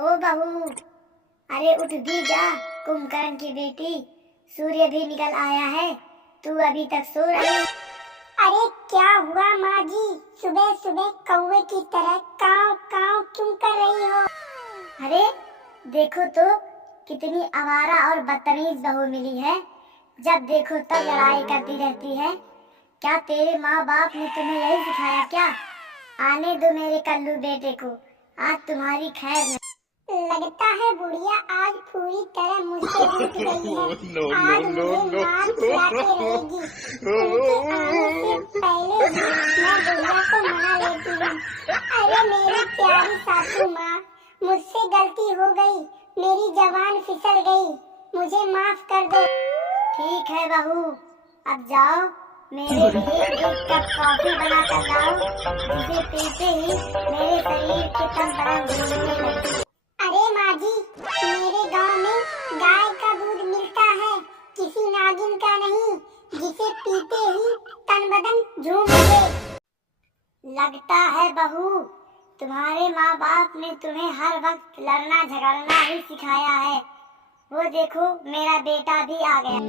ओ बहू, अरे उठ भी जा। कुंभकर्ण की बेटी, सूर्य भी निकल आया है, तू अभी तक सो रही। अरे क्या हुआ माँ जी, सुबह सुबह कौवे की तरह काव काव क्यों कर रही हो? अरे देखो तो कितनी आवारा और बदतमीज बहू मिली है। जब देखो तब लड़ाई करती रहती है। क्या तेरे माँ बाप ने तुम्हें यही सिखाया क्या? आने दो मेरे कल्लू बेटे को, आज तुम्हारी खैर नहीं। लगता है बुढ़िया आज पूरी तरह मुझसे रूठ गई है। आज मुझे मार खिला के रहेगी। उनके आने से पहले ही मैं बुढ़िया को मना लेती हूँ। अरे मेरी प्यारी सासू माँ, मुझसे गलती हो गई, मेरी जबान फिसल गई, मुझे माफ कर दो। ठीक है बहू, अब जाओ मेरे लिए एक कप कॉफी बना कर लाओ, जिसे पीते ही मेरे शरीर के तन बदन झूमने लगे। अरे माँ जी, मेरे गांव में गाय का दूध मिलता है, किसी नागिन का नहीं, जिसे पीते ही तन बदन झूम उठे। लगता है बहू, तुम्हारे माँ बाप ने तुम्हें हर वक्त लड़ना झगड़ना ही सिखाया है। वो देखो मेरा बेटा भी आ गया।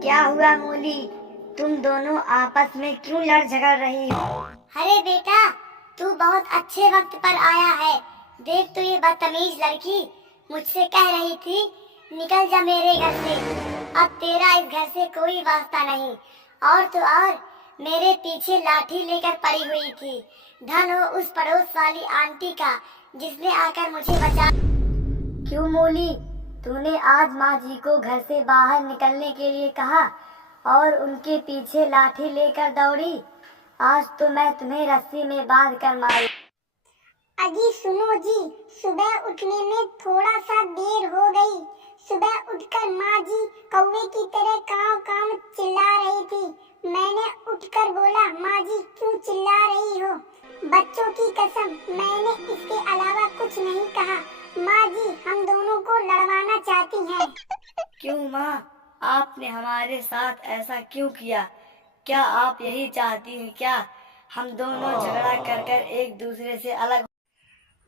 क्या हुआ मूली, तुम दोनों आपस में क्यों लड़ झगड़ रही हो? अरे बेटा, तू बहुत अच्छे वक्त पर आया है। देख तो ये बदतमीज लड़की मुझसे कह रही थी निकल जा मेरे घर से, अब तेरा इस घर से कोई वास्ता नहीं। और तो और मेरे पीछे लाठी लेकर पड़ी हुई थी। धन हो उस पड़ोस वाली आंटी का जिसने आकर मुझे बचा। क्यों मोली, तूने आज माँ जी को घर से बाहर निकलने के लिए कहा और उनके पीछे लाठी लेकर दौड़ी। आज तो मैं तुम्हें रस्सी में बांध कर मारूं। अजी सुनो जी, सुबह उठने में थोड़ा सा देर हो गई। सुबह उठकर माँ जी कौवे की तरह काव काव चिल्ला रही थी। मैंने उठकर बोला, माँ जी क्यों चिल्ला रही हो? बच्चों की कसम, मैंने इसके अलावा कुछ नहीं कहा। माँ जी हम दोनों को लड़वाना चाहती हैं। क्यों माँ, आपने हमारे साथ ऐसा क्यों किया? क्या आप यही चाहती हैं क्या हम दोनों झगड़ा कर कर एक दूसरे से अलग?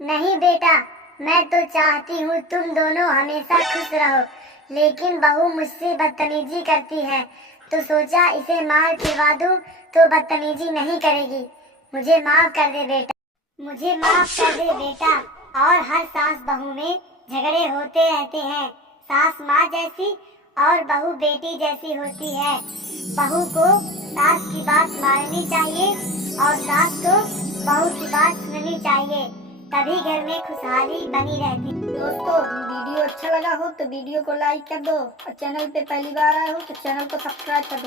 नहीं बेटा, मैं तो चाहती हूँ तुम दोनों हमेशा खुश रहो, लेकिन बहू मुझसे बदतमीजी करती है तो सोचा इसे मार खिलवा दूं तो बदतमीजी नहीं करेगी। मुझे माफ कर दे बेटा, मुझे माफ कर दे बेटा। और हर सास बहू में झगड़े होते रहते हैं। सास माँ जैसी और बहू बेटी जैसी होती है। बहू को सास की बात माननी चाहिए और सास को बहू की बात सुननी चाहिए, तभी घर में खुशहाली बनी रहती। दोस्तों वीडियो अच्छा लगा हो तो वीडियो को लाइक कर दो और चैनल पे पहली बार आए हो तो चैनल को सब्सक्राइब कर दो।